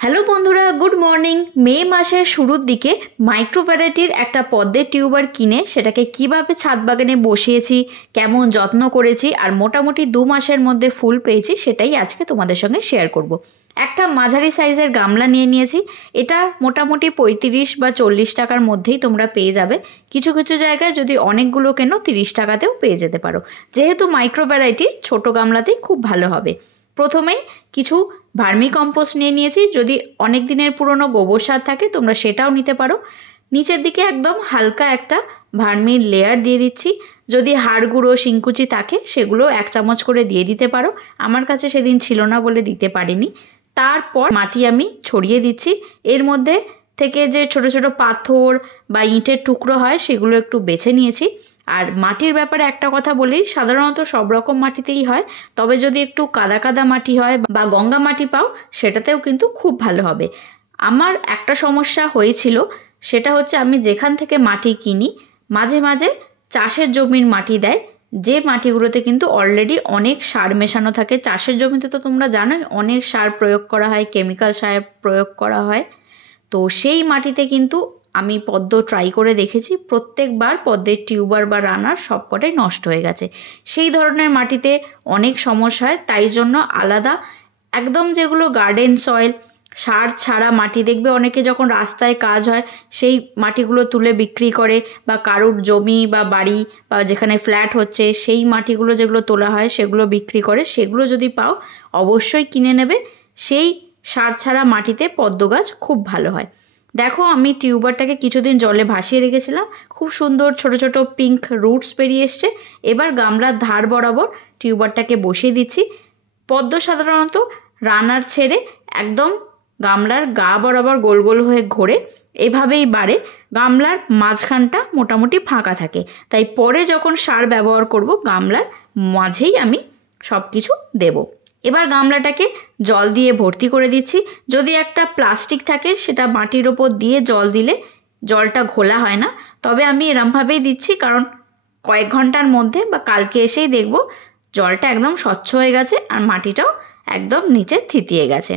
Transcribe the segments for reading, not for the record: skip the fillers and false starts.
Hello বন্ধুরা, good morning. মে মাসের শুরুর দিকে মাইক্রো ভ্যারাইটির একটা পদ্মের টিউবার কিনে সেটাকে কিভাবে ছাদ বাগানে বসিয়েছি, কেমন যত্ন করেছি আর মোটামুটি 2 মাসের মধ্যে ফুল পেয়েছি সেটাই আজকে তোমাদের সঙ্গে শেয়ার করব। একটা মাঝারি সাইজের গামলা নিয়ে নিয়েছি। এটা মোটামুটি 35 বা 40 টাকার মধ্যেই তোমরা পেয়ে যাবে। কিছু কিছু জায়গায় যদি অনেকগুলো কেনো 30 টাকাতেও পেয়ে যেতে পারো। যেহেতু মাইক্রো ভ্যারাইটির ছোট গামলাতেই খুব ভালো হবে। প্রথমেই কিছু ভার্মি কম্পোস্ট নিয়ে নিয়েছি। যদি অনেক দিনের পুরনো গোবর সার থাকে তোমরা সেটাও নিতে পারো। নিচের দিকে একদম হালকা একটা ভার্মির লেয়ার দিয়ে দিচ্ছি। যদি হাড় গুঁড়ো শিংকুচি থাকে সেগুলো 1 চামচ করে দিয়ে দিতে পারো। আমার কাছে সেদিন ছিল না বলে দিতে পারিনি। তারপর মাটি আমি ছড়িয়ে দিচ্ছি। এর মধ্যে থেকে যে ছোট ছোট পাথর বা ইটের টুকরো হয় সেগুলো একটু বেছে নিয়েছি। আর মাটির ব্যাপারে একটা কথা বলি, সাধারণত সব রকম মাটিতেই হয়, তবে যদি একটু কাদা কাদা মাটি হয় বা গঙ্গা মাটি পাও সেটাতেও কিন্তু খুব ভালো হবে। আমার একটা সমস্যা হয়েছিল, সেটা হচ্ছে আমি যেখান থেকে মাটি কিনি মাঝে মাঝে চাষের জমির মাটি দেয়, যে মাটিগুলোতে কিন্তু অলরেডি অনেক সার মেশানো থাকে। চাষের জমিতে তো তোমরা জানোই অনেক সার প্রয়োগ করা হয়, কেমিক্যাল সার প্রয়োগ করা হয়। তো সেই মাটিতে কিন্তু আমি পদ্ম ট্রাই করে দেখেছি, প্রত্যেকবার পদ্মের টিউবার বা রানার সবকটাই নষ্ট হয়ে গেছে। সেই ধরনের মাটিতে অনেক সমস্যা হয়, তাই জন্য আলাদা একদম যেগুলো গার্ডেন সয়েল সার ছাড়া মাটি দেখবে অনেকে যখন রাস্তায় কাজ হয় সেই মাটিগুলো তুলে বিক্রি করে, বা কারুর জমি বা বাড়ি বা যেখানে ফ্ল্যাট হচ্ছে সেই মাটিগুলো যেগুলো তোলা হয় সেগুলো বিক্রি করে, সেগুলো যদি পাও অবশ্যই কিনে নেবে। সেই সার ছাড়া মাটিতে পদ্ম গাছ খুব ভালো হয়। দেখো আমি টিউবারটাকে কিছুদিন জলে ভাসিয়ে রেখেছিলাম, খুব সুন্দর ছোট ছোট পিঙ্ক রুটস বেরিয়ে এসছে। এবার গামলার ধার বরাবর টিউবারটাকে বসিয়ে দিচ্ছি। পদ্ম সাধারণত রানার ছেড়ে একদম গামলার গা বরাবর গোল গোল হয়ে ঘোরে, এভাবেই বাড়ে। গামলার মাঝখানটা মোটামুটি ফাঁকা থাকে, তাই পরে যখন সার ব্যবহার করব গামলার মাঝেই আমি সব কিছু দেবো। এবার গামলাটাকে জল দিয়ে ভর্তি করে দিচ্ছি। যদি একটা প্লাস্টিক থাকে সেটা মাটির ওপর দিয়ে জল দিলে জলটা ঘোলা হয় না, তবে আমি এরমভাবেই দিচ্ছি কারণ কয়েক ঘন্টার মধ্যে বা কালকে এসেই দেখব জলটা একদম স্বচ্ছ হয়ে গেছে আর মাটিটাও একদম নিচে থিতিয়ে গেছে।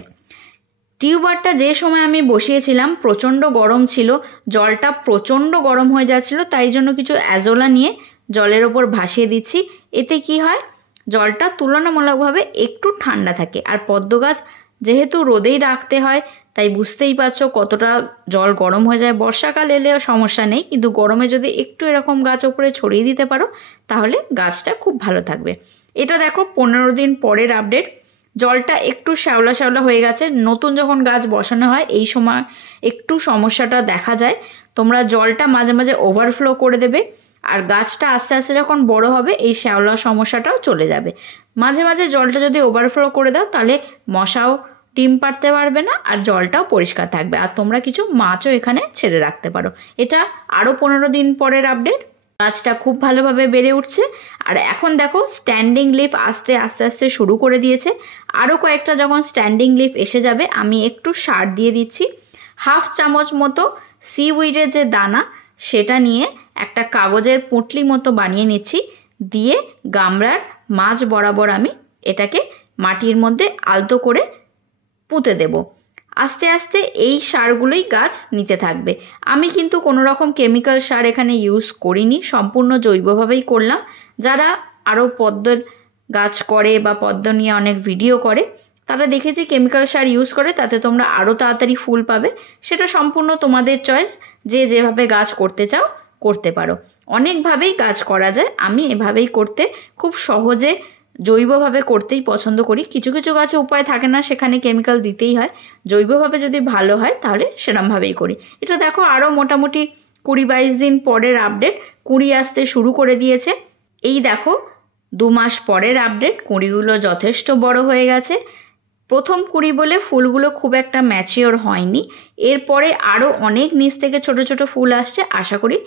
টিউবারটা যে সময় আমি বসিয়েছিলাম প্রচণ্ড গরম ছিল, জলটা প্রচণ্ড গরম হয়ে যাচ্ছিল, তাই জন্য কিছু অ্যাজোলা নিয়ে জলের ওপর ভাসিয়ে দিচ্ছি। এতে কি হয়, জলটা তুলনামূলকভাবে একটু ঠান্ডা থাকে। আর পদ্ম গাছ যেহেতু রোদেই রাখতে হয়, তাই বুঝতেই পারছো কতটা জল গরম হয়ে যায়। বর্ষাকাল এলেও সমস্যা নেই, কিন্তু গরমে যদি একটু এরকম গাছ ওপরে ছড়িয়ে দিতে পারো তাহলে গাছটা খুব ভালো থাকবে। এটা দেখো 15 দিন পরের আপডেট। জলটা একটু শ্যাওলা শ্যাওলা হয়ে গেছে। নতুন যখন গাছ বসানো হয় এই সময় একটু সমস্যাটা দেখা যায়। তোমরা জলটা মাঝে মাঝে ওভারফ্লো করে দেবে, আর গাছটা আস্তে আস্তে যখন বড় হবে এই শ্যাওলা সমস্যাটাও চলে যাবে। মাঝে মাঝে জলটা যদি ওভারফ্লো করে দাও তাহলে মশাও ডিম পাড়তে পারবে না আর জলটাও পরিষ্কার থাকবে, আর তোমরা কিছু মাছও এখানে ছেড়ে রাখতে পারো। এটা আরও 15 দিন পরের আপডেট। গাছটা খুব ভালোভাবে বেড়ে উঠছে। আর এখন দেখো স্ট্যান্ডিং লিফ আস্তে আস্তে আস্তে শুরু করে দিয়েছে। আরও কয়েকটা যখন স্ট্যান্ডিং লিফ এসে যাবে আমি একটু সার দিয়ে দিচ্ছি। 1/2 চামচ মতো সিউইডের যে দানা সেটা নিয়ে একটা কাগজের পুঁটলি মতো বানিয়ে নিচ্ছি, দিয়ে গামলার মাঝ বরাবর আমি এটাকে মাটির মধ্যে আলতো করে পুঁতে দেব। আস্তে আস্তে এই সারগুলোই গাছ নিতে থাকবে। আমি কিন্তু কোনো রকম কেমিক্যাল সার এখানে ইউজ করিনি, সম্পূর্ণ জৈবভাবেই করলাম। যারা আরও পদ্মের গাছ করে বা পদ্ম নিয়ে অনেক ভিডিও করে তারা দেখেছি কেমিক্যাল সার ইউজ করে, তাতে তোমরা আরও তাড়াতাড়ি ফুল পাবে। সেটা সম্পূর্ণ তোমাদের চয়েস, যে যেভাবে গাছ করতে চাও করতে পারো। অনেকভাবেই গাছ করা যায়, আমি এভাবেই করতে খুব সহজে জৈবভাবে করতেই পছন্দ করি। কিছু কিছু গাছে উপায় থাকে না, সেখানে কেমিক্যাল দিতেই হয়। জৈবভাবে যদি ভালো হয় তাহলে সেরমভাবেই করি। এটা দেখো আরও মোটামুটি 20-22 দিন পরের আপডেট। কুঁড়ি আসতে শুরু করে দিয়েছে। এই দেখো 2 মাস পরের আপডেট। কুঁড়িগুলো যথেষ্ট বড় হয়ে গেছে। প্রথম কুঁড়ি বলে ফুলগুলো খুব একটা ম্যাচিওর হয়নি, এরপরে আরও অনেক নিচ থেকে ছোট ছোট ফুল আসছে। আশা করি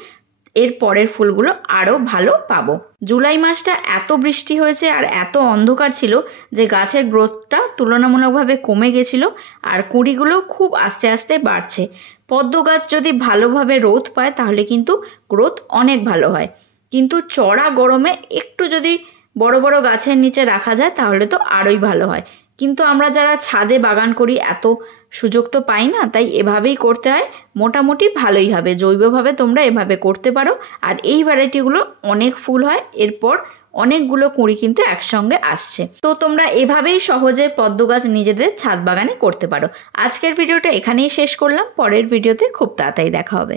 এর পরের ফুলগুলো আরও ভালো পাবো। জুলাই মাসটা এত বৃষ্টি হয়েছে আর এত অন্ধকার ছিল যে গাছের গ্রোথটা তুলনামূলকভাবে কমে গেছিল, আর কুঁড়িগুলো খুব আস্তে আস্তে বাড়ছে। পদ্ম গাছ যদি ভালোভাবে রোদ পায় তাহলে কিন্তু গ্রোথ অনেক ভালো হয়, কিন্তু চড়া গরমে একটু যদি বড় বড় গাছের নিচে রাখা যায় তাহলে তো আরোই ভালো হয়। কিন্তু আমরা যারা ছাদে বাগান করি এত সুযোগ তো পাই না, তাই এভাবেই করতে হয়। মোটামুটি ভালোই হবে, জৈবভাবে তোমরা এভাবে করতে পারো। আর এই ভ্যারাইটিগুলো অনেক ফুল হয়, এরপর অনেকগুলো কুঁড়ি কিন্তু একসঙ্গে আসছে। তো তোমরা এভাবেই সহজে পদ্ম গাছ নিজেদের ছাদ বাগানে করতে পারো। আজকের ভিডিওটা এখানেই শেষ করলাম, পরের ভিডিওতে খুব তাড়াতাড়ি দেখা হবে।